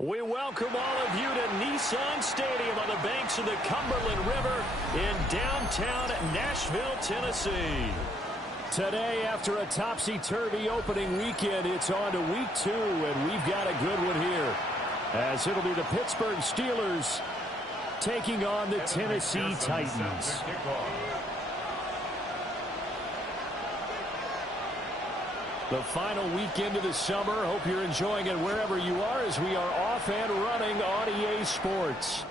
We welcome all of you to Nissan Stadium on the banks of the Cumberland River in downtown Nashville, Tennessee. Today, after a topsy-turvy opening weekend, it's on to week 2, and we've got a good one here, as it'll be the Pittsburgh Steelers taking on the Tennessee Titans. The final weekend of the summer. Hope you're enjoying it wherever you are as we are off and running on EA Sports.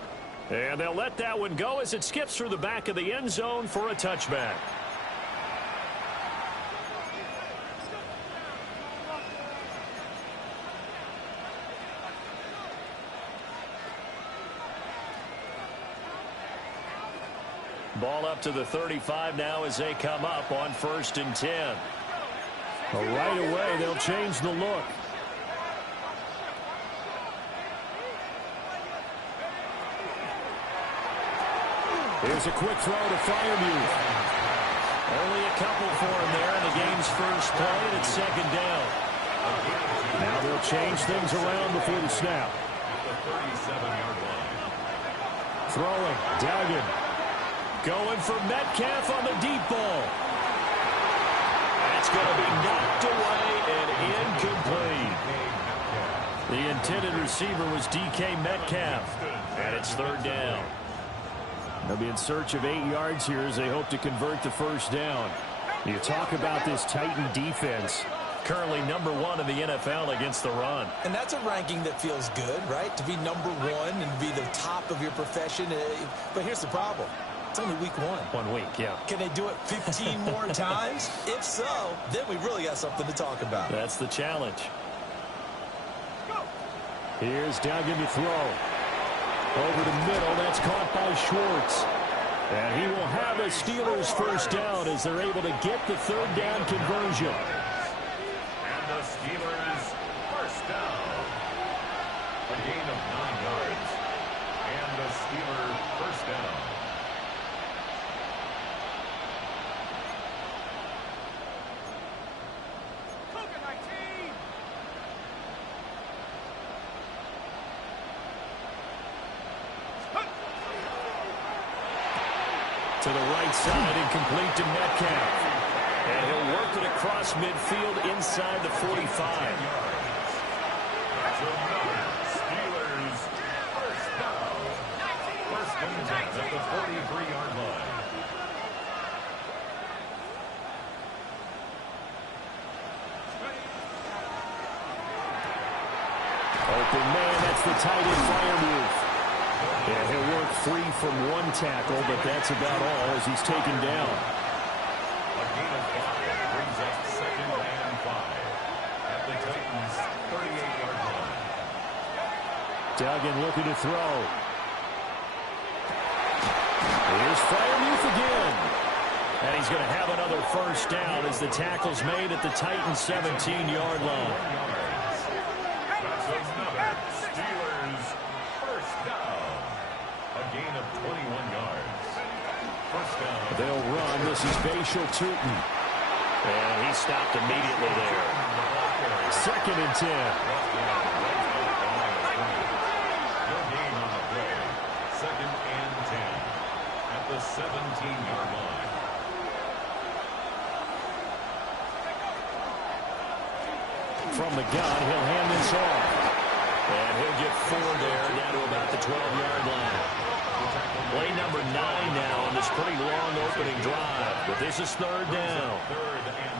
And they'll let that one go as it skips through the back of the end zone for a touchback. Ball up to the 35 now as they come up on 1st and 10. But right away, they'll change the look. Here's a quick throw to Freiermuth. Only a couple for him there in the game's first play, and it's 2nd down. Now they'll change things around before the snap. Throwing, Duggan. Going for Metcalf on the deep ball. It's going to be knocked away and incomplete. The intended receiver was DK Metcalf, and it's 3rd down. They'll be in search of 8 yards here as they hope to convert the 1st down. You talk about this Titan defense. Currently number 1 in the NFL against the run. And that's a ranking that feels good, right? To be number 1 and be the top of your profession. But here's the problem. It's only week 1. 1 week, yeah. Can they do it 15 more times? If so, then we really got something to talk about. That's the challenge. Here's Duggan to throw. Over the middle, that's caught by Schwartz. And he will have a Steelers 1st down as they're able to get the 3rd down conversion. And the Steelers 1st down. A gain of 9 yards. And the Steelers 1st down. To the right side and complete to Metcalf. And he'll work it across midfield inside the 45. Steelers 1st down. 1st and 10 at the 43-yard line. Open man, that's the tight end Freiermuth. And he'll work free from 1 tackle, but that's about all as he's taken down. A gain of 5 brings up 2nd and 5 at the Titans' 38-yard line. Duggan looking to throw. Here's Freiermuth again. And he's going to have another 1st down as the tackle's made at the Titans' 17-yard line. That's another Steelers 1st down. A gain of 21 yards. 1st down. They'll run. This is Bashal Tutin. And he stopped immediately there. 2nd and 10. No gain on the play. 2nd and 10 at the 17-yard line. From the gun, he'll hand this off. And he'll get 4 there, down to about the 12-yard line. Play number 9 now on this pretty long opening drive. But this is 3rd down. 3rd and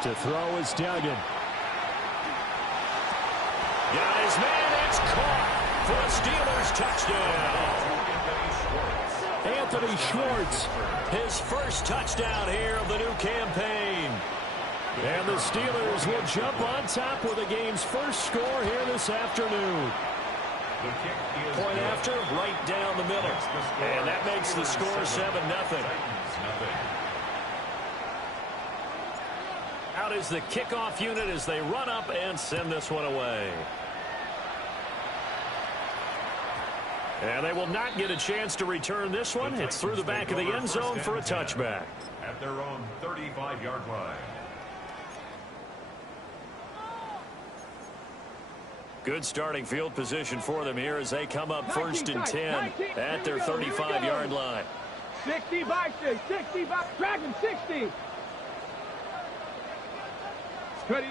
5. To throw is Duggan. Got his man, it's caught for a Steelers touchdown. Anthony Schwartz, his 1st touchdown here of the new campaign. And the Steelers will jump on top with the game's 1st score here this afternoon. Point after, right down the middle. And that makes the score 7-0. Out is the kickoff unit as they run up and send this one away. And they will not get a chance to return this one. It's through the back of the end zone for a touchback. At their own 35-yard line. Good starting field position for them here as they come up 1st and 10 at their 35-yard line. 60 boxes, 60 box, Dragon 60. Ready.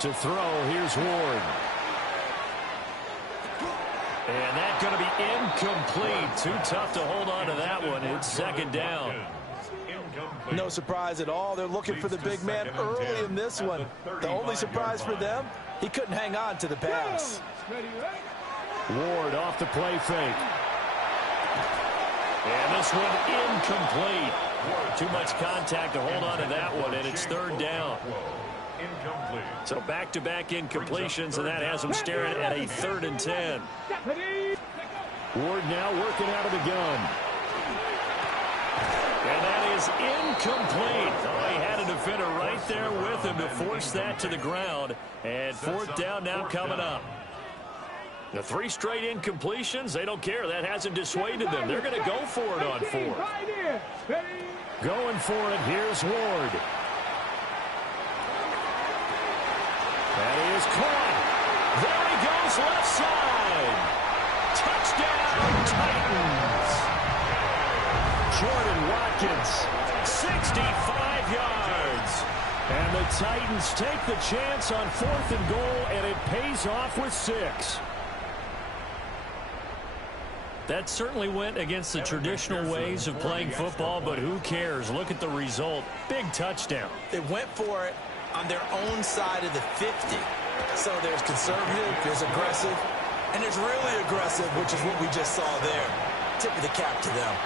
To throw, here's Ward. And that's going to be incomplete. Too tough to hold on to that one. It's 2nd down. No surprise at all. They're looking for the big man early in this one. The only surprise for them, he couldn't hang on to the pass. Ward off the play fake. And this one incomplete. Too much contact to hold on to that one, and it's 3rd down. So back-to-back incompletions, and that has them staring at a 3rd and 10. Ward now working out of the gun. And that is incomplete. Oh, he had a defender right there with him to force that to the ground. And 4th down now coming up. The 3 straight incompletions, they don't care. That hasn't dissuaded them. They're going to go for it on 4th. Going for it, here's Ward. And he is caught. There he goes, left side. Touchdown, Titans. Jordan Watkins, 65 yards. And the Titans take the chance on 4th and goal, and it pays off with 6. That certainly went against the traditional ways of playing football, but who cares? Look at the result. Big touchdown. They went for it on their own side of the 50. So there's conservative, there's aggressive, and there's really aggressive, which is what we just saw there. Tip of the cap to them.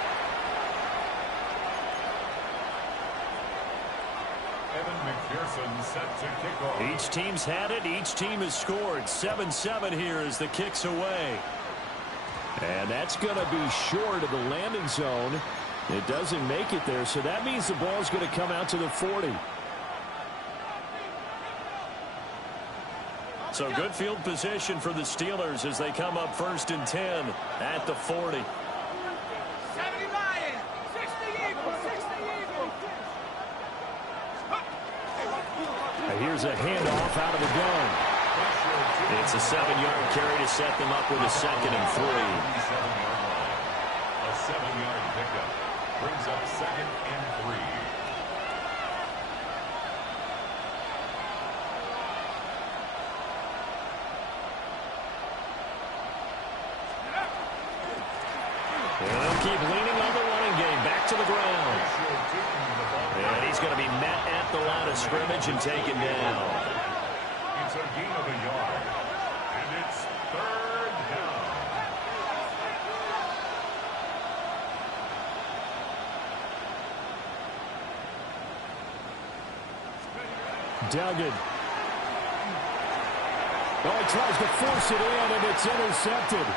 Evan McPherson set to kick off. Each team's had it. Each team has scored. 7-7 here as the kick's away. And that's going to be short of the landing zone. It doesn't make it there, so that means the ball's going to come out to the 40. So good field position for the Steelers as they come up 1st and 10 at the 40. 70 Lions, 60 Eagles, 60 Eagles. Here's a handoff out of the gun. It's a 7-yard carry to set them up with a 2nd and 3. A 7-yard pickup brings up 2nd and 3. And they'll keep leaning on the running game. Back to the ground. And he's going to be met at the line of scrimmage and taken down. It's a gain of a yard. And it's 3rd down. Duggan. Oh, he tries to force it in, and it's intercepted.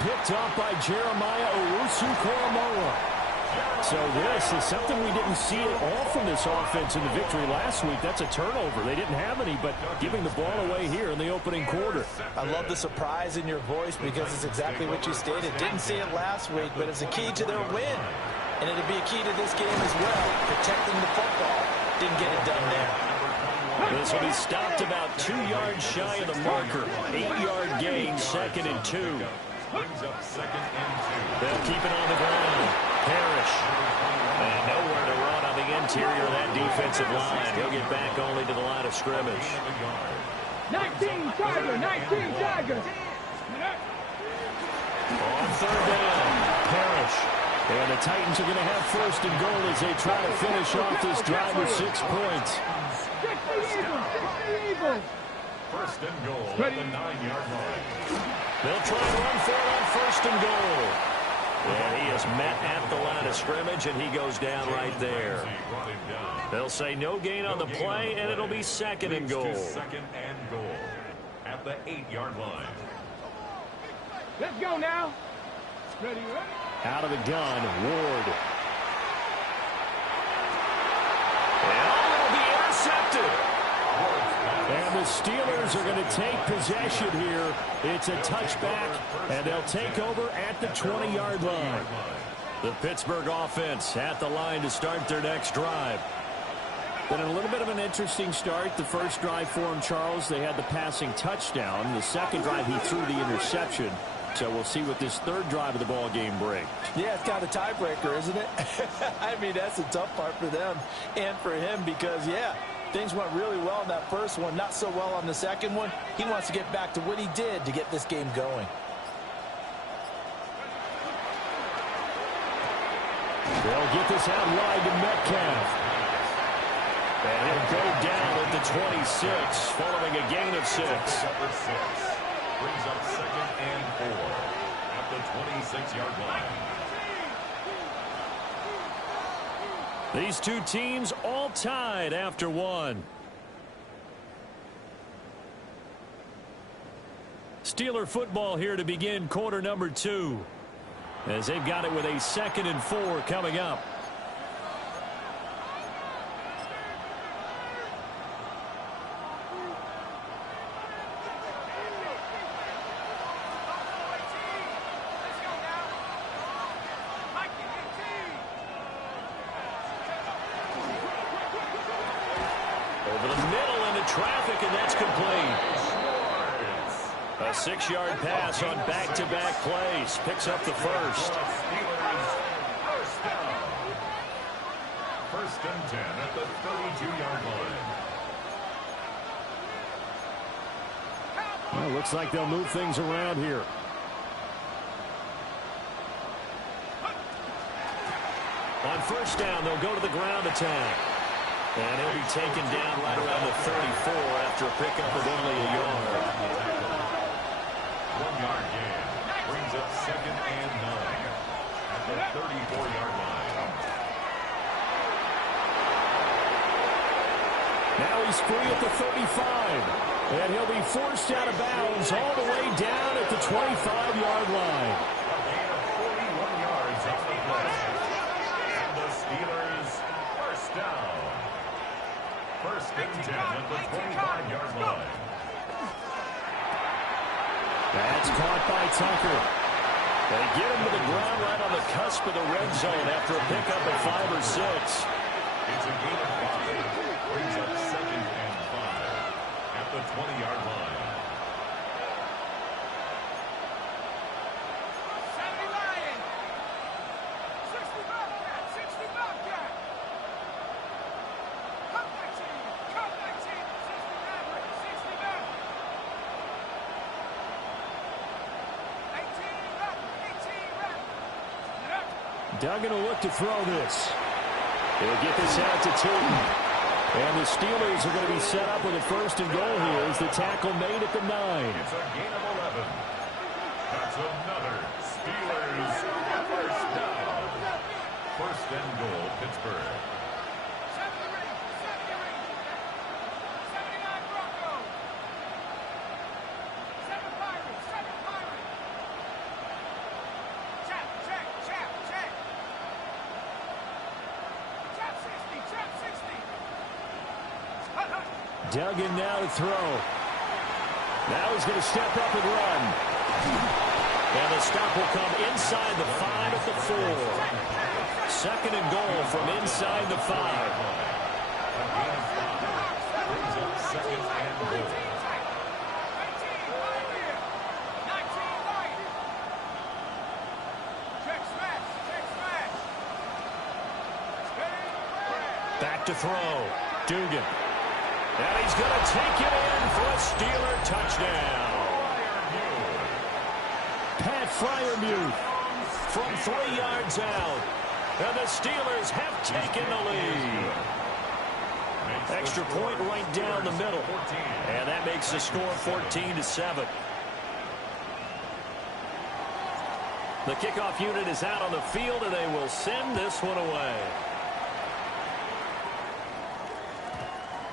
Picked off by Jeremiah Owusu-Koramoah. So this is something we didn't see at all from this offense in the victory last week. That's a turnover. They didn't have any, but giving the ball away here in the opening quarter. I love the surprise in your voice because it's exactly what you stated. Didn't see it last week, but it's a key to their win. And it'll be a key to this game as well, protecting the football. Didn't get it done there. This will be stopped about 2 yards shy of the marker. 8-yard gain, 2nd and 2. Brings up 2nd and 2. They'll keep it on the ground. Parrish. And nowhere to run on the interior of that defensive line. He'll get back only to the line of scrimmage. 19 Tiger, 19 Tiger. On 3rd down, Parrish. And the Titans are going to have 1st and goal as they try to finish off this drive with 6 points. 60 Eagles, 60 Eagles. 1st and goal at the 9-yard line. They'll try and run for it on 1st and goal. And he is met at the line of scrimmage, and he goes down right there. They'll say no gain on the play, and it'll be 2nd and goal. 2nd and goal at the 8-yard line. Let's go now. Ready, ready. Out of the gun, Ward. And it'll be intercepted. And the Steelers are going to take possession here. It's a touchback, and they'll take over at the 20-yard line. The Pittsburgh offense at the line to start their next drive. Been a little bit of an interesting start. The first drive for him, Charles, they had the passing touchdown. The second drive, he threw the interception. So we'll see what this third drive of the ball game brings. Yeah, it's kind of a tiebreaker, isn't it? I mean, that's the tough part for them and for him because, yeah, things went really well in that first one, not so well on the second one. He wants to get back to what he did to get this game going. They'll get this out wide to Metcalf. And he'll go down at the 26 following a gain of 6. Brings up 2nd and 4 at the 26-yard line. These two teams all tied after one. Steeler football here to begin quarter number 2. As they've got it with a 2nd and 4 coming up. Over the middle into traffic, and that's complete. A 6-yard pass on back-to-back plays. Picks up the first. Steelers first down. 1st and 10 at the 32-yard line. Well, looks like they'll move things around here. On 1st down, they'll go to the ground attack. And he'll be taken down right around the 34 after a pickup of only a yard. 1-yard gain. Brings up 2nd and 9 at the 34-yard line. Now he's free at the 35. And he'll be forced out of bounds all the way down at the 25-yard line. A gain of 41 yards on the play. And the Steelers first down. 1st and 10 at the 25-yard line. That's caught by Tucker. They get him to the ground right on the cusp of the red zone after a pickup of 5 or 6. It's a gain of 5. Brings up 2nd and 5 at the 20-yard line. Duggan will look to throw this. He'll get this out to 2. And the Steelers are going to be set up with a 1st and goal here as the tackle made at the 9. It's a gain of 11. That's another Steelers first down. 1st and goal, Pittsburgh. Duggan now to throw. Now he's going to step up and run. And the stop will come inside the 5 at the 4. 2nd and goal from inside the 5. A gain of 5. Brings up 2nd and goal. Back to throw. Dugan. And he's going to take it in for a Steeler touchdown. Pat Freiermuth from 3 yards out. And the Steelers have taken the lead. Extra point right down the middle. And that makes the score 14-7. The kickoff unit is out on the field, and they will send this one away.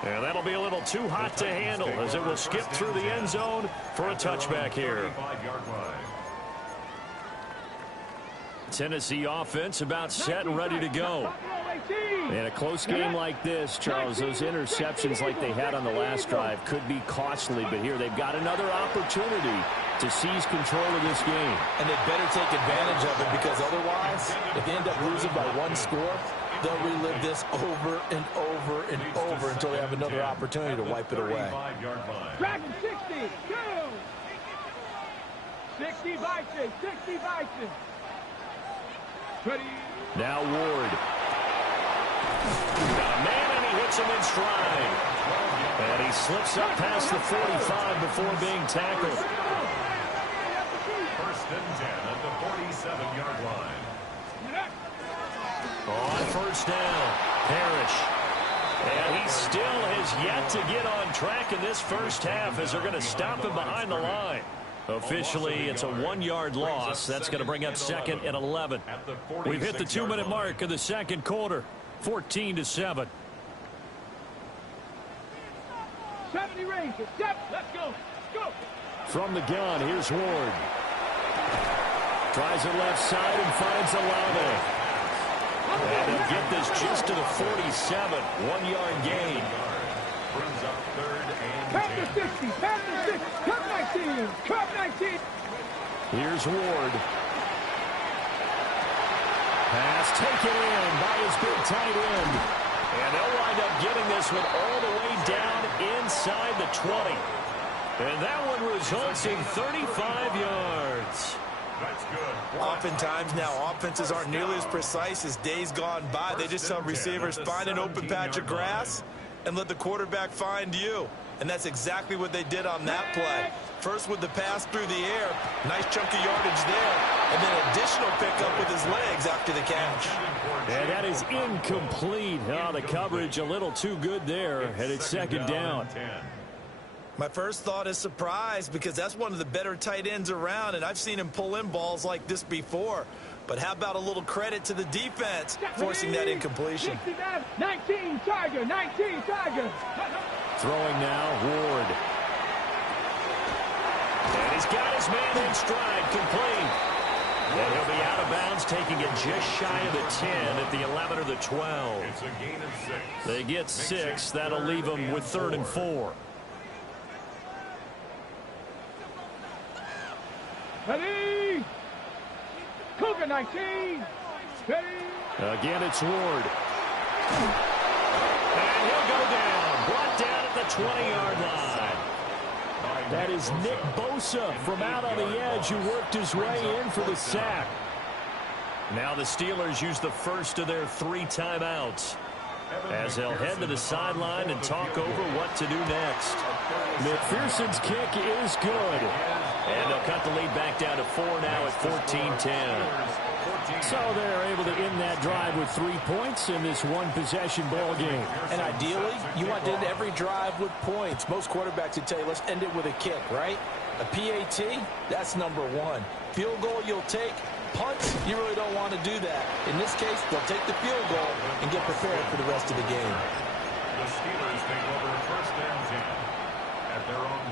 And that'll be a little too hot to handle as it will skip through the end zone for a touchback here. Tennessee offense about set and ready to go. In a close game like this, Charles, those interceptions like they had on the last drive could be costly, but here they've got another opportunity to seize control of this game. And they better take advantage of it because otherwise, if they end up losing by 1 score, they'll relive this over and over and over until they have another opportunity to wipe it away. Dragon 60, 2. 60 Vikings, 60 Vikings. Ready. Now Ward. Got a man, and he hits him in stride. And he slips up past the 45 before being tackled. First and 10 at the 47-yard line. On first down, Parrish. And he still has yet to get on track in this first half as they're going to stop him behind the line. Officially, it's a 1-yard loss. That's going to bring up second and 11. We've hit the 2-minute mark of the second quarter, 14-7. 70 Rangers, let's go, go. From the gun, here's Ward. Tries it left side and finds Olave. And he'll get this just to the 47, 1-yard gain. Brings up third and Panther 10. 60, Panther 60, Cup 19, Cup 19. Here's Ward. Pass taken in by his big tight end. And they'll wind up getting this one all the way down inside the 20. And that one results in 35 yards. That's good. Oftentimes now, offenses aren't nearly as precise as days gone by. They just tell receivers, find an open patch of grass and let the quarterback find you. And that's exactly what they did on that play. First with the pass through the air, nice chunk of yardage there, and then additional pickup with his legs after the catch. And that is incomplete. Oh, the coverage a little too good there, and it's second down. My first thought is surprise because that's one of the better tight ends around, and I've seen him pull in balls like this before. But how about a little credit to the defense forcing that incompletion? 19 Tiger, 19 Tiger. Throwing now, Ward. And he's got his man in stride, complete. And he'll be out of bounds, taking it just shy of the 10 at the 11 or the 12. It's a gain of 6. They get 6. That'll leave them with 3rd and 4. Ready. Cougar 19. Ready. Again, it's Ward. And he'll go down. Brought down at the 20-yard line. That is Nick Bosa from out on the edge who worked his way in for the sack. Now the Steelers use the first of their 3 timeouts as they'll head to the sideline and talk over what to do next. McPherson's kick is good. And they'll cut the lead back down to 4 now at 14-10. So they're able to end that drive with 3 points in this one-possession ball game. And ideally, you want to end every drive with points. Most quarterbacks would tell you, let's end it with a kick, right? A PAT, that's number 1. Field goal you'll take. Punts, you really don't want to do that. In this case, they'll take the field goal and get prepared for the rest of the game. The Steelers take over first and 10 at their own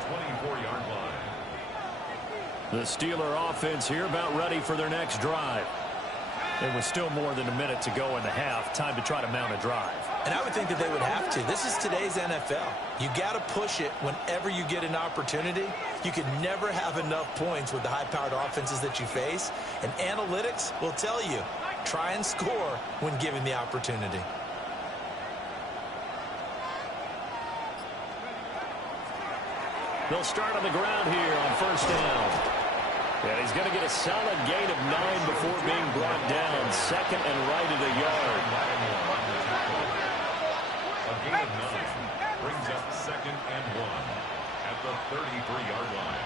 24-yard line. The Steeler offense here about ready for their next drive. There was still more than a minute to go in the half. Time to try to mount a drive. And I would think that they would have to. This is today's NFL. You got to push it whenever you get an opportunity. You can never have enough points with the high-powered offenses that you face. And analytics will tell you, try and score when given the opportunity. They'll start on the ground here on first down. And he's going to get a solid gain of 9 before being brought down. Second and right at a yard. A gain of 9 brings up second and 1 at the 33-yard line.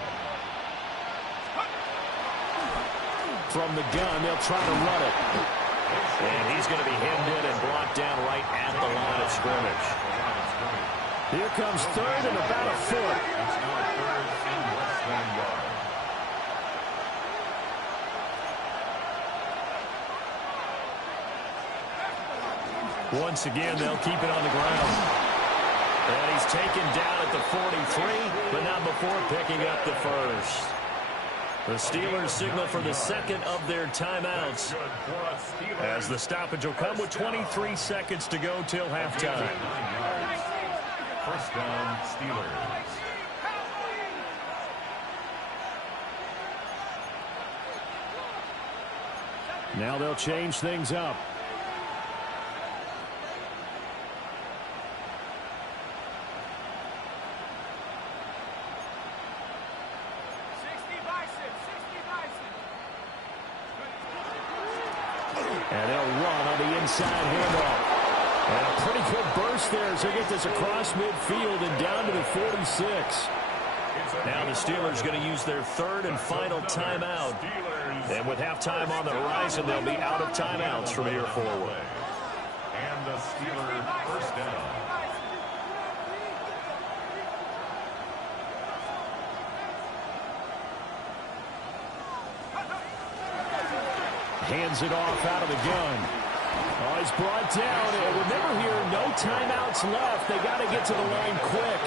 From the gun, they'll try to run it. And he's going to be hemmed in and brought down right at the line of scrimmage. Here comes third and about a foot. It's now third and less than a yard. Once again, they'll keep it on the ground. And he's taken down at the 43, but not before picking up the first. The Steelers signal for the second of their timeouts as the stoppage will come with 23 seconds to go till halftime. First down, Steelers. Now they'll change things up. inside handoff. And a pretty good burst there as they get this across midfield and down to the 46. Now the Steelers going to use their third and final timeout. And with halftime on the horizon, they'll be out of timeouts from here forward. And the Steelers first down. Hands it off out of the gun. Oh, he's brought down. And remember here, no timeouts left. They got to get to the line quick.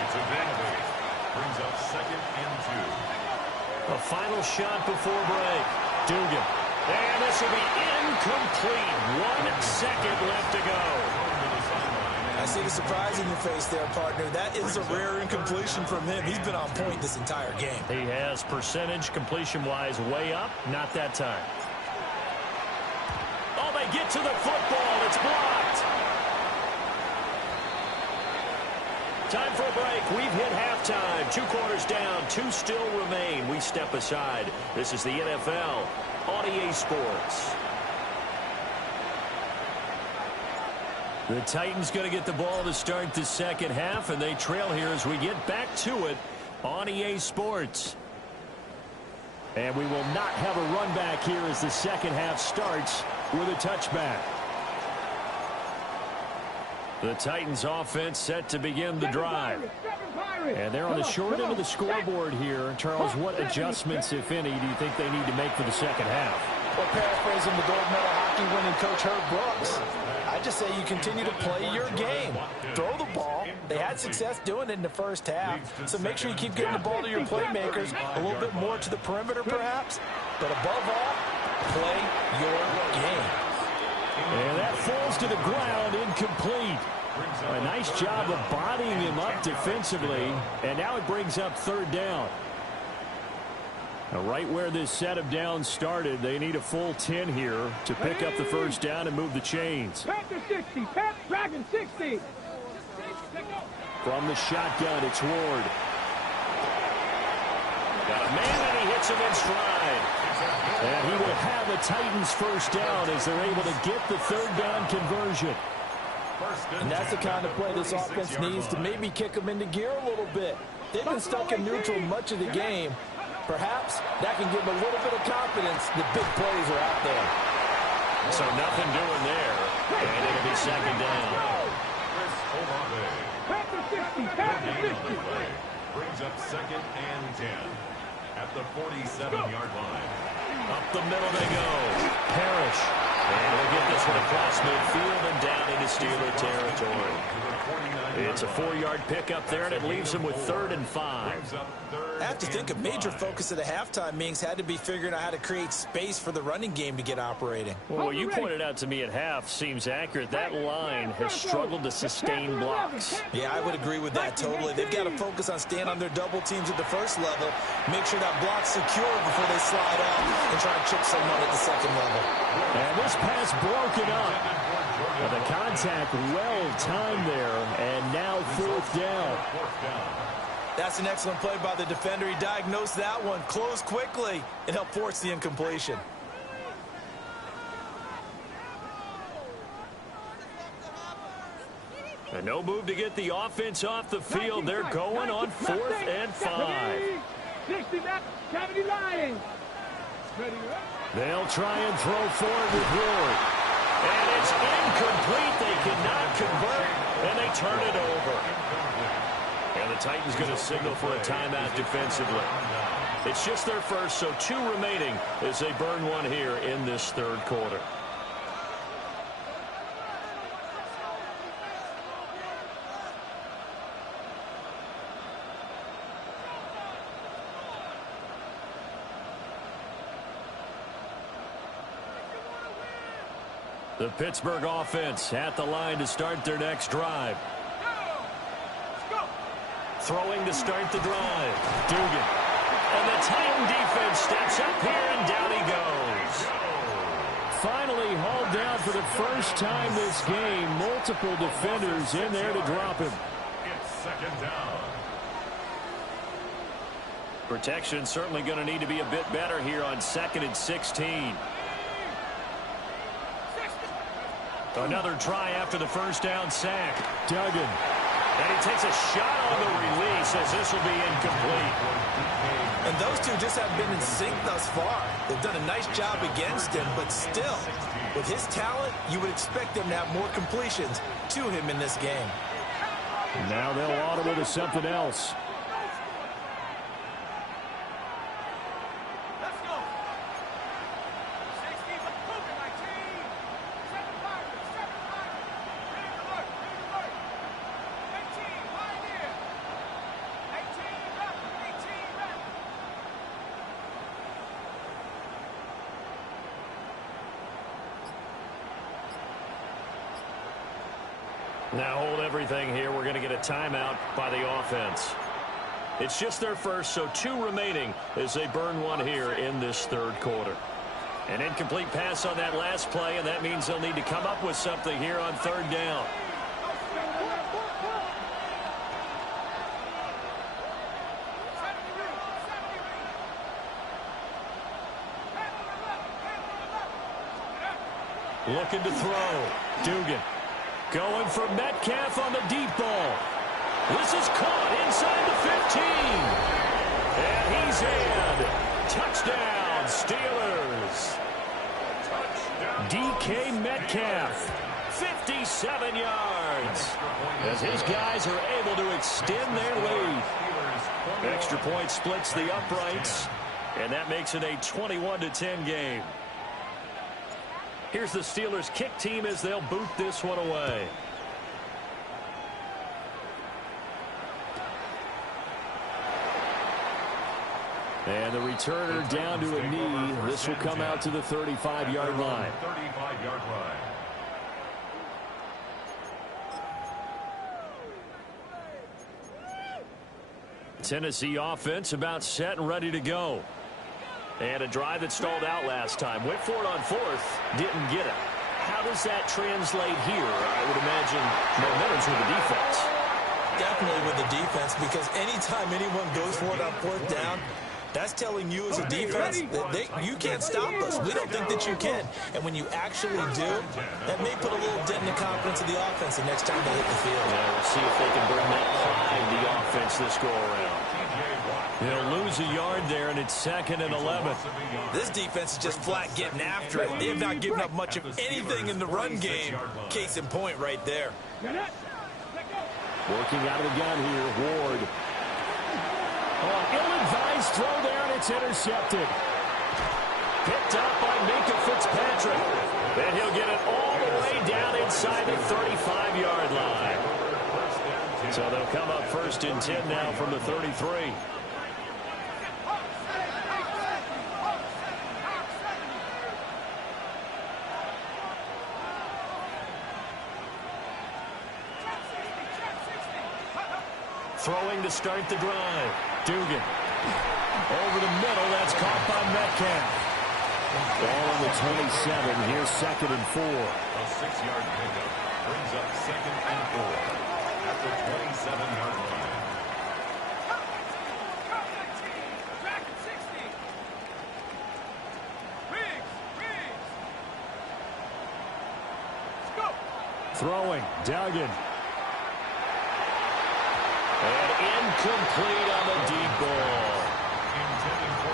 It's advantage. Brings up second and 2. A final shot before break. Dugan. And this will be incomplete. 1 second left to go. I see the surprise in your face there, partner. That is a rare incompletion from him. He's been on point this entire game. He has percentage completion-wise way up. Not that time. Oh, they get to the football. It's blocked. Time for a break. We've hit halftime. 2 quarters down. 2 still remain. We step aside. This is the NFL on EA Sports. The Titans going to get the ball to start the second half, and they trail here as we get back to it on EA Sports. And we will not have a run back here as the second half starts with a touchback. The Titans offense set to begin the drive. And they're on the short end of the scoreboard here. Charles, what adjustments, if any, do you think they need to make for the second half? Well, paraphrasing the gold medal hockey winning coach Herb Brooks, I just say you continue to play your game. Throw the ball. They had success doing it in the first half. So make sure you keep getting the ball to your playmakers, a little bit more to the perimeter perhaps. But above all, play your game. And that falls to the ground, incomplete. A nice job of bodying him up defensively. And now it brings up third down. Now, right where this set of downs started, they need a full 10 here to pick up the first down and move the chains. Panther 60, Dragon 60. From the shotgun, it's Ward. Got a man, and he hits him in stride. And he will have the Titans first down as they're able to get the third down conversion. And that's the kind of play this offense needs to maybe kick them into gear a little bit. They've been stuck in neutral much of the game. Perhaps that can give them a little bit of confidence that big plays are out there. So nothing doing there. And it'll be second down. Panther 60, Panther 60. Brings up second and 10 at the 47-yard line. Up the middle they go. Parrish. And they'll get this one across midfield and down into Steeler territory. It's a 4-yard pickup there, and it leaves them with 3rd and 5. I have to think a major focus of the halftime meetings had to be figuring out how to create space for the running game to get operating. Well, what you pointed out to me at half seems accurate. That line has struggled to sustain blocks. Yeah, I would agree with that totally. They've got to focus on staying on their double teams at the first level, make sure that block's secure before they slide off and try to chip someone at the second level. And this pass broken up. The contact well timed there, and now 4th down. That's an excellent play by the defender. He diagnosed that one, closed quickly, and helped force the incompletion. And no move to get the offense off the field. They're going on 4th and 5. 60 back, Cavity Lions. They'll try and throw forward with Ward. And it's incomplete. They cannot convert, and they turn it over. And the Titans going to signal for a timeout defensively. It's just their first, so 2 remaining as they burn one here in this 3rd quarter. The Pittsburgh offense at the line to start their next drive. Throwing to start the drive. Dugan. And the Titan defense steps up here, and down he goes. Finally hauled down for the first time this game. Multiple defenders in there to drop him. It's second down. Protection certainly going to need to be a bit better here on 2nd and 16. Another try after the first down sack. Duggan. And he takes a shot on the release as this will be incomplete. And those two just haven't been in sync thus far. They've done a nice job against him, but still, with his talent, you would expect them to have more completions to him in this game. Now they'll audible to something else. Now hold everything here. We're going to get a timeout by the offense. It's just their first, so 2 remaining as they burn one here in this third quarter. An incomplete pass on that last play, and that means they'll need to come up with something here on third down. Looking to throw. Dugan. Going for Metcalf on the deep ball. This is caught inside the 15. And he's in. Touchdown, Steelers. DK Metcalf, 57 yards. As his guys are able to extend their lead. Extra point splits the uprights. And that makes it a 21-10 game. Here's the Steelers kick team as they'll boot this one away. And the returner down to a knee. This will come out to the 35-yard line. 35-yard line. Tennessee offense about set and ready to go. And a drive that stalled out last time. Went for it on 4th. Didn't get it. How does that translate here? I would imagine momentum's with the defense. Definitely with the defense, because anytime anyone goes for it on 4th down, that's telling you as a defense that you can't stop us. We don't think that you can. And when you actually do, that may put a little dent in the confidence of the offense the next time they hit the field. Yeah, we'll see if they can bring that pride to the offense this go-around. They'll lose a yard there, and it's 2nd and 11. This defense is just flat getting after it. They have not given up much of anything in the run game. Case in point right there. Working out of the gun here, Ward. Oh, ill-advised throw there, and it's intercepted. Picked up by Minkah Fitzpatrick. And he'll get it all the way down inside the 35-yard line. So they'll come up 1st and 10 now from the 33. Throwing to start the drive. Dugan. Over the middle. That's caught by Metcalf. Ball on the 27. Here's 2nd and 4. A 6-yard pickup brings up 2nd and 4 at the 27-yard line. Throwing. Duggan. And incomplete on the deep ball.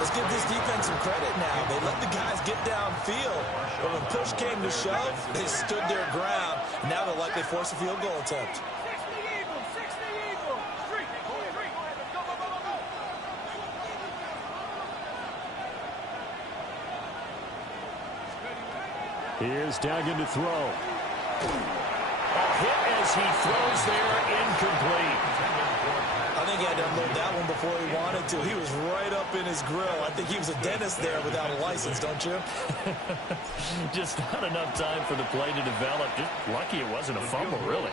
Let's give this defense some credit now. They let the guys get downfield, but when push came to shove, they stood their ground. Now they'll likely force a field goal attempt. Here's Duggan to throw. A hit as he throws there, incomplete. I think he had to unload that one before he wanted to. He was right up in his grill. I think he was a dentist there without a license, don't you? Just not enough time for the play to develop. Just lucky it wasn't a fumble, really.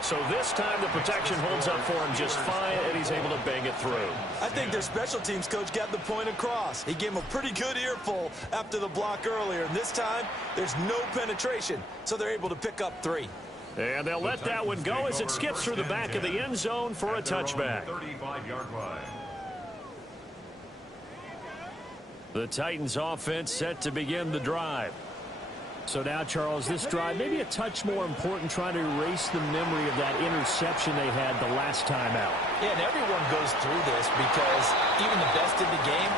So this time the protection holds up for him just fine, and he's able to bang it through. I think their special teams coach got the point across. He gave him a pretty good earful after the block earlier, and this time there's no penetration, so they're able to pick up 3. And they'll let that one go as it skips through the back of the end zone for a touchback. 35-yard line. The Titans offense set to begin the drive. So now, Charles, this drive maybe a touch more important, trying to erase the memory of that interception they had the last time out. Yeah, and everyone goes through this because even the best in the game,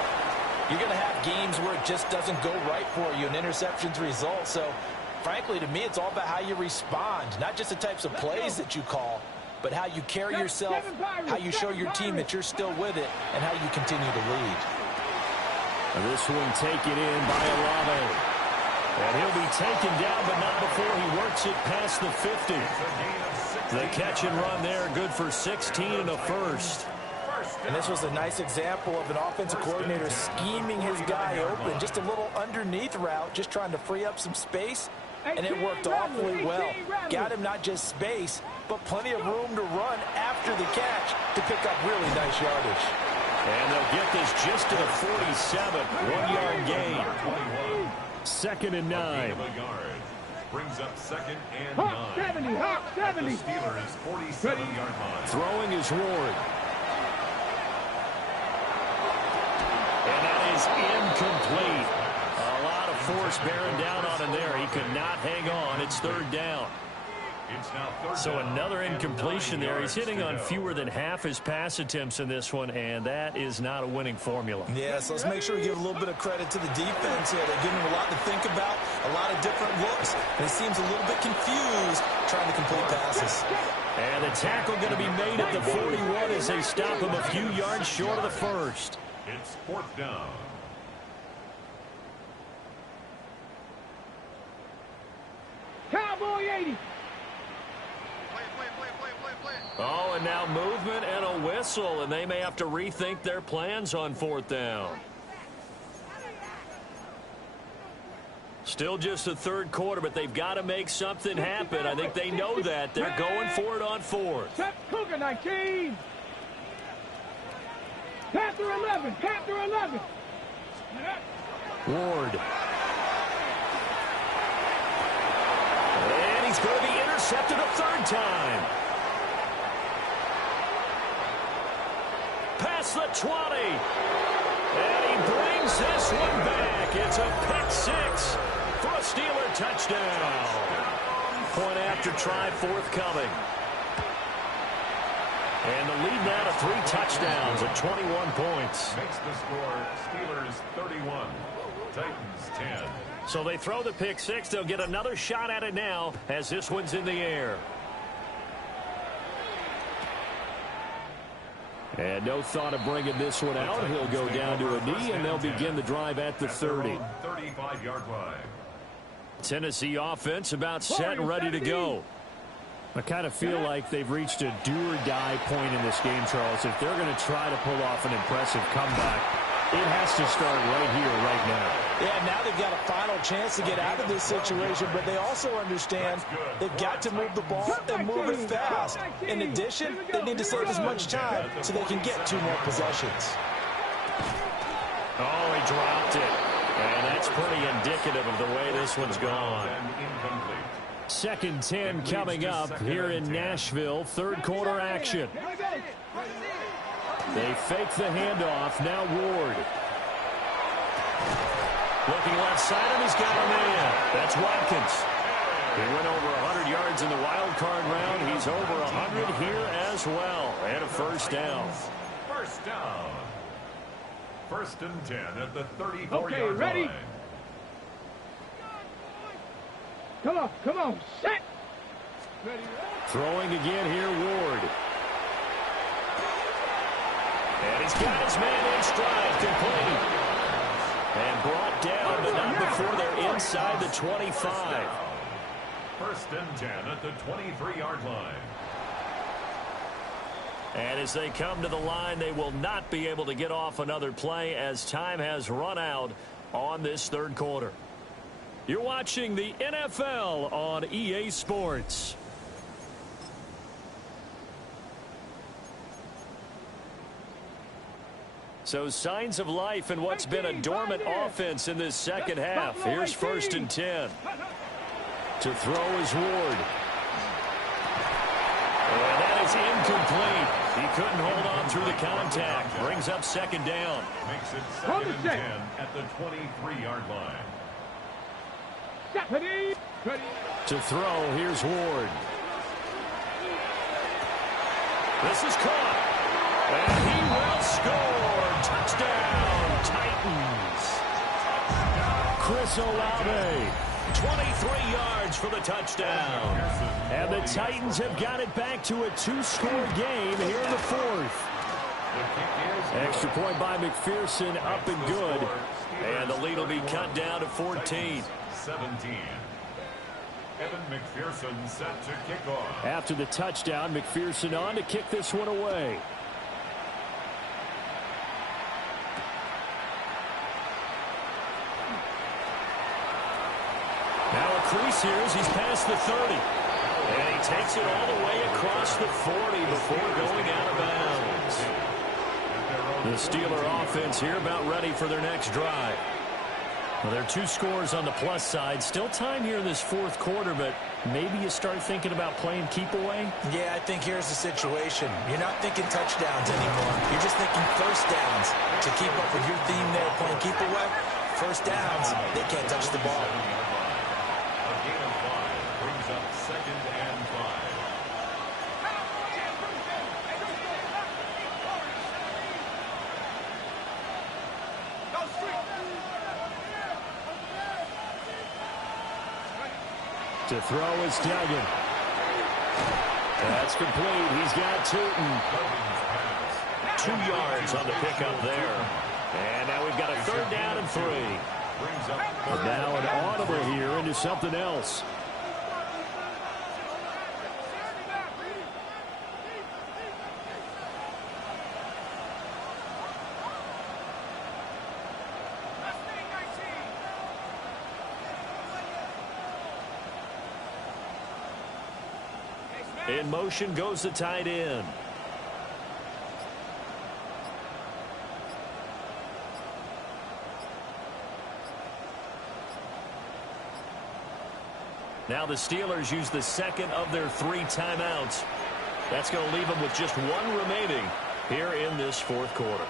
you're going to have games where it just doesn't go right for you, and interceptions result. So, frankly, to me, it's all about how you respond, not just the types of plays that you call, but how you carry yourself, how you show your team that you're still with it, and how you continue to lead. And this one taken in by Olave. And he'll be taken down, but not before he works it past the 50. The catch and run there, good for 16 and a first. And this was a nice example of an offensive coordinator scheming his guy open. Just a little underneath route, just trying to free up some space. And it worked awfully well. Got him not just space, but plenty of room to run after the catch to pick up really nice yardage. And they'll get this just to the 47, 1-yard gain. 2nd and 9. Brings up 2nd and 9. Hawk 70, Hawk 70. The Steelers' 47-yard line. Throwing is Ward. And that is incomplete. A lot of force bearing down on him there. He could not hang on. It's 3rd down. It's now 3rd So down another and incompletion 9 there. He's hitting on yards to fewer than half his pass attempts in this one, and that is not a winning formula. Yeah, so let's make sure we give a little bit of credit to the defense here. They're giving him a lot to think about, a lot of different looks, and he seems a little bit confused trying to complete passes. And the tackle going to be made at the 41 as they stop him a few yards short of the first. It's 4th down. Cowboy 80. Oh, and now movement and a whistle, and they may have to rethink their plans on 4th down. Still just the 3rd quarter, but they've got to make something happen. I think they know that. They're going for it on 4th. Set Cougar 19. Panther 11. Panther 11. Ward. And he's going to be intercepted a 3rd time. Past the 20. And he brings this one back. It's a pick 6 for a Steeler touchdown. Point after try forthcoming. And the lead now to 3 touchdowns at 21 points. Makes the score Steelers 31, Titans 10. So they throw the pick 6. They'll get another shot at it now as this one's in the air. And no thought of bringing this one out. He'll go down to a knee, and they'll begin the drive at the 30. 35-yard line. Tennessee offense about set and ready to go. I kind of feel like they've reached a do-or-die point in this game, Charles. If they're going to try to pull off an impressive comeback, it has to start right here, right now. Yeah, now they've got a final chance to get out of this situation, but they also understand they've got to move the ball and move it fast. In addition, they need to save as much time so they can get 2 more possessions. Oh, he dropped it. And that's pretty indicative of the way this one's gone. 2nd 10 coming up here in Nashville. 3rd quarter action. They fake the handoff. Now Ward. Looking left side, and he's got a man. That's Watkins. He went over 100 yards in the wild card round. He's over 100 here as well. And a 1st down. 1st down. 1st and 10 at the 34-yard ready? line. Come on, set. Ready. Throwing again here, Ward. And he's got his man in stride, complete. And brought down, but not before they're inside the 25. 1st and 10 at the 23-yard line. And as they come to the line, they will not be able to get off another play as time has run out on this 3rd quarter. You're watching the NFL on EA Sports. So signs of life in what's been a dormant offense in this 2nd half. Here's 1st and 10. To throw is Ward. And that is incomplete. He couldn't hold on through the contact. Brings up 2nd down. Makes it 2nd and 10 at the 23-yard line. Stephanie. To throw, here's Ward. This is caught. And he will score. Touchdown, Titans. Chris Olave, 23 yards for the touchdown. And the Titans have got it back to a two-score game here in the fourth. Extra point by McPherson, up and good. And the lead will be cut down to 14. 17. Evan McPherson set to kick off. After the touchdown, McPherson on to kick this one away. Now a crease here as he's past the 30. And he takes it all the way across the 40 before going out of bounds. The Steeler offense here about ready for their next drive. Well, there are two scores on the plus side. Still time here in this fourth quarter, but maybe you start thinking about playing keep away? Yeah, I think here's the situation. You're not thinking touchdowns anymore. You're just thinking first downs. To keep up with your theme there, playing keep away, first downs, they can't touch the ball. A gain of 5 brings up 2nd and 5. To throw is Duggan. That's complete. He's got Tootin. 2 yards on the pickup there. And now we've got a 3rd down and 3. But now an audible here into something else. In motion goes the tight end. Now the Steelers use the second of their 3 timeouts. That's going to leave them with just 1 remaining here in this fourth quarter.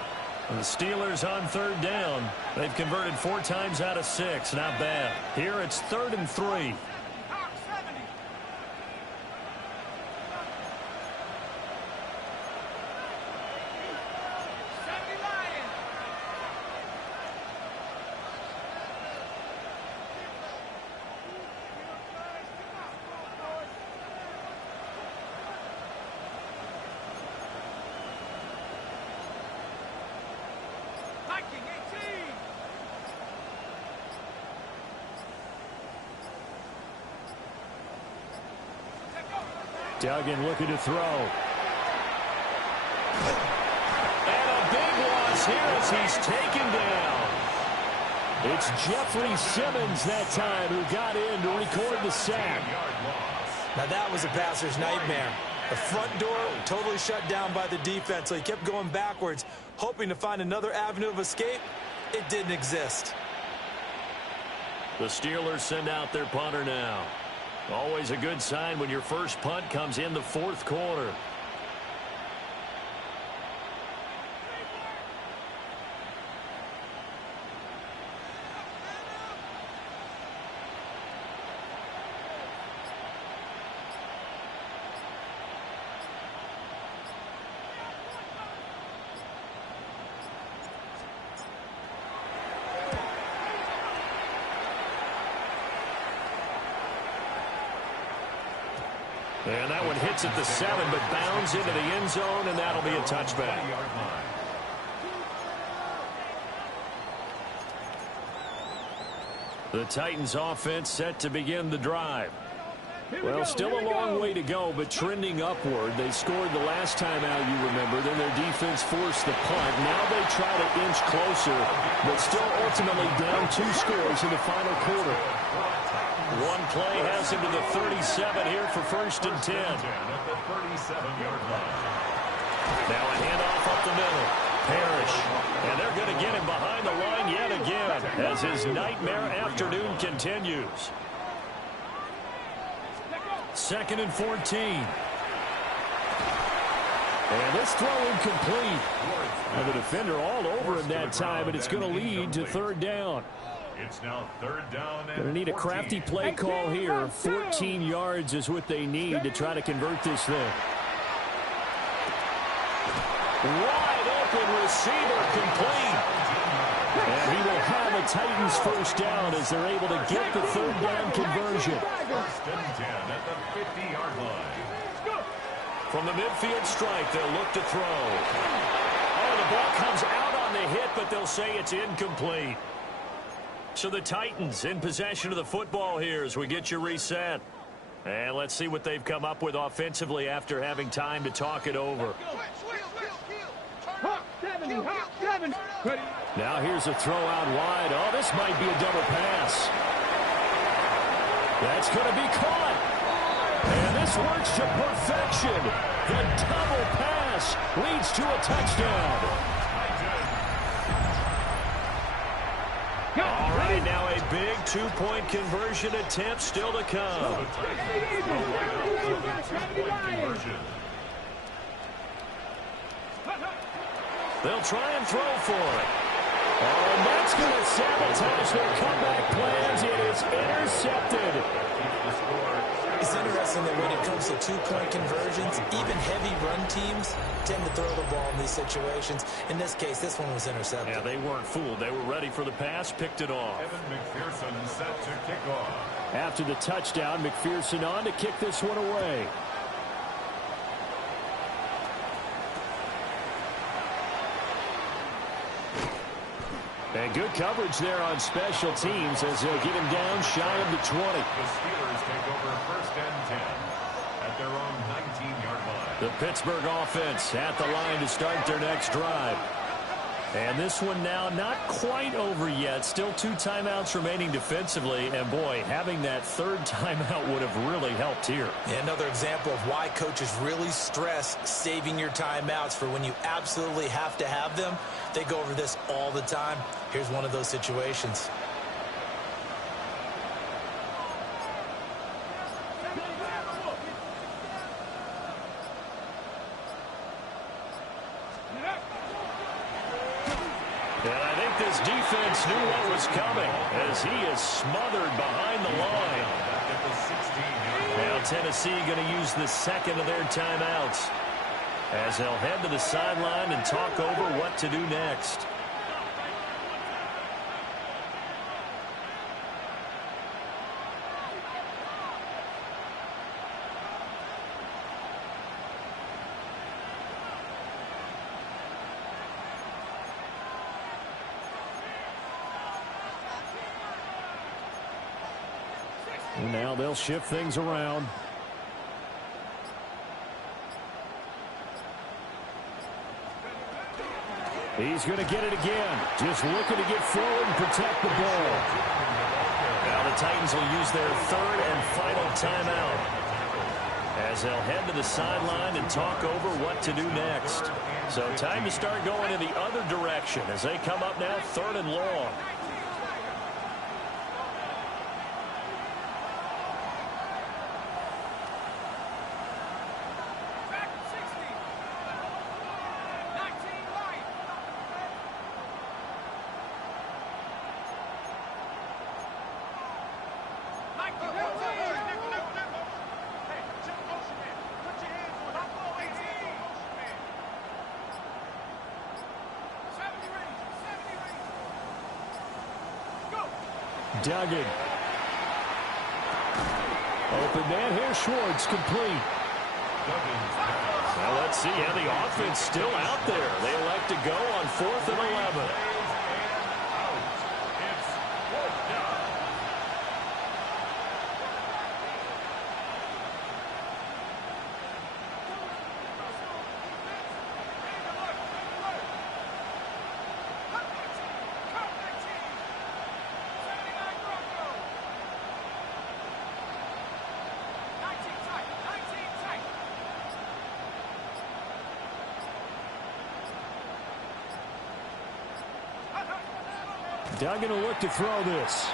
And the Steelers on 3rd down. They've converted 4 times out of 6. Not bad. Here it's 3rd and 3. Duggan looking to throw. And a big loss here as he's taken down. It's Jeffrey Simmons that time who got in to record the sack. Now that was a passer's nightmare. The front door totally shut down by the defense, so he kept going backwards, hoping to find another avenue of escape. It didn't exist. The Steelers send out their punter now. Always a good sign when your first punt comes in the fourth quarter. And that one hits at the 7, but bounds into the end zone, and that'll be a touchback. The Titans offense set to begin the drive. Well, still a long way to go, but trending upward. They scored the last time out, you remember. Then their defense forced the punt. Now they try to inch closer, but still ultimately down 2 scores in the final quarter. One play has him to the 37 here for 1st and 10. Now a handoff up the middle. Parrish. And they're going to get him behind the line yet again as his nightmare afternoon continues. 2nd and 14. And this throw incomplete. And the defender all over him that time, and it's going to lead to 3rd down. It's now third down and Going to need a crafty play call here. 14 yards is what they need to try to convert this thing. Wide open receiver complete. And he will have a Titans first down as they're able to get the third down conversion. First and 10 at the 50-yard line. From the midfield strike, they'll look to throw. Oh, the ball comes out on the hit, but they'll say it's incomplete. So the Titans in possession of the football here as we get you reset. And let's see what they've come up with offensively after having time to talk it over. Hawk 70, Hawk 70. Now here's a throw out wide. Oh, this might be a double pass. That's going to be caught. And this works to perfection. The double pass leads to a touchdown. All right, now a big two-point conversion attempt still to come. They'll try and throw for it. Oh, and that's going to sabotage their comeback plans. It is intercepted. It's interesting that when it comes to two-point conversions, even heavy run teams tend to throw the ball in these situations. In this case, this one was intercepted. Yeah, they weren't fooled. They were ready for the pass, picked it off. Evan McPherson set to kick off. After the touchdown, McPherson on to kick this one away. And good coverage there on special teams as they'll get him down shy of the 20. The Steelers take over first and 10 at their own 19-yard line. The Pittsburgh offense at the line to start their next drive. And this one now not quite over yet. Still 2 timeouts remaining defensively. And, boy, having that third timeout would have really helped here. Yeah, another example of why coaches really stress saving your timeouts for when you absolutely have to have them. They go over this all the time. Here's one of those situations. And I think this defense knew what was coming as he is smothered behind the line. Now Tennessee going to use the second of their timeouts as they'll head to the sideline and talk over what to do next. And now they'll shift things around. He's going to get it again. Just looking to get forward and protect the ball. Now the Titans will use their third and final timeout as they'll head to the sideline and talk over what to do next. So time to start going in the other direction as they come up now third and long. Duggan. Open man here, Schwartz, complete. Well, let's see how the offense still out there. They elect to go on 4th and 11. Duggan will look to throw this.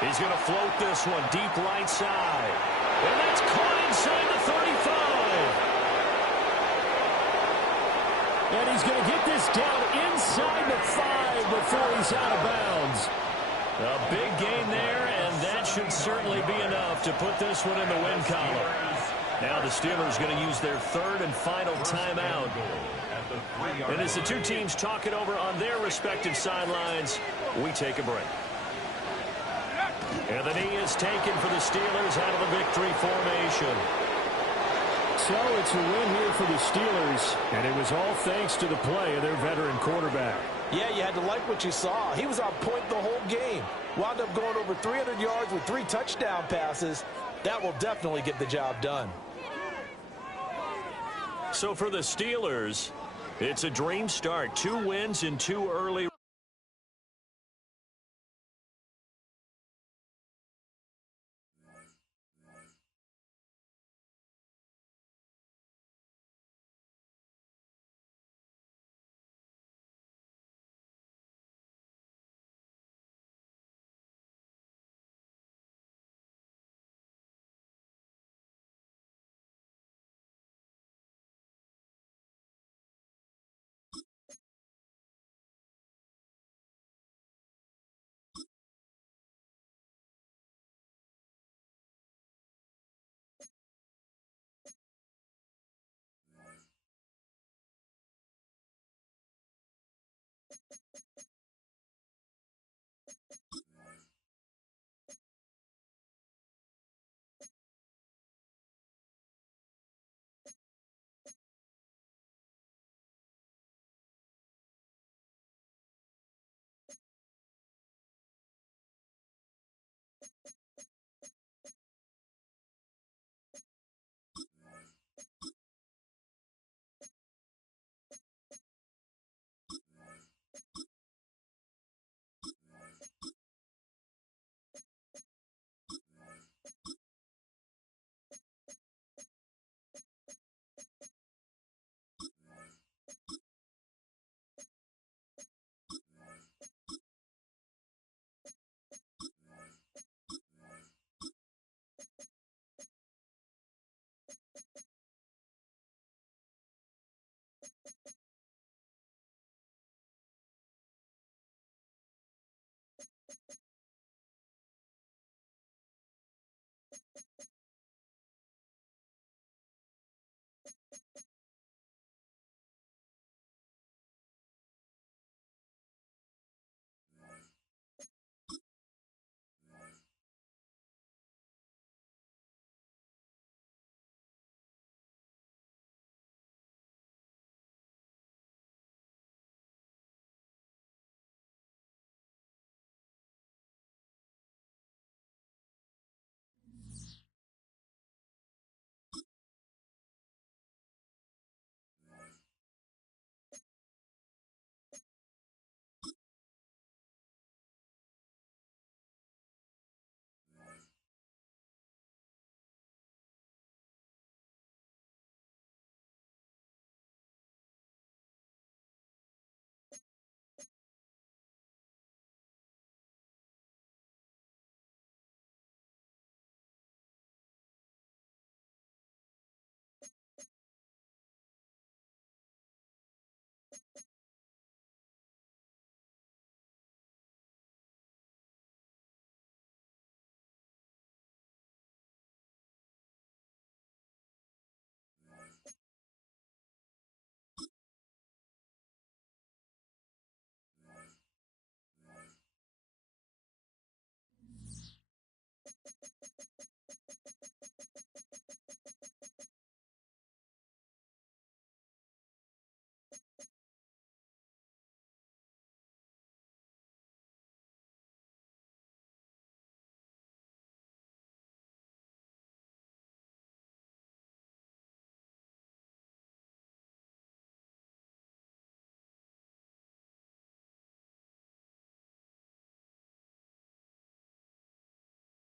He's going to float this one deep right side. And that's caught inside the 35. And he's going to get this down inside the 5 before he's out of bounds. A big gain there, and that should certainly be enough to put this one in the win column. Now the Steelers going to use their third and final timeout. And as the two teams talk it over on their respective sidelines, we take a break. And the knee is taken for the Steelers out of the victory formation. So it's a win here for the Steelers, and it was all thanks to the play of their veteran quarterback. Yeah, you had to like what you saw. He was on point the whole game. Wound up going over 300 yards with 3 touchdown passes. That will definitely get the job done. So for the Steelers, it's a dream start. 2 wins in 2 early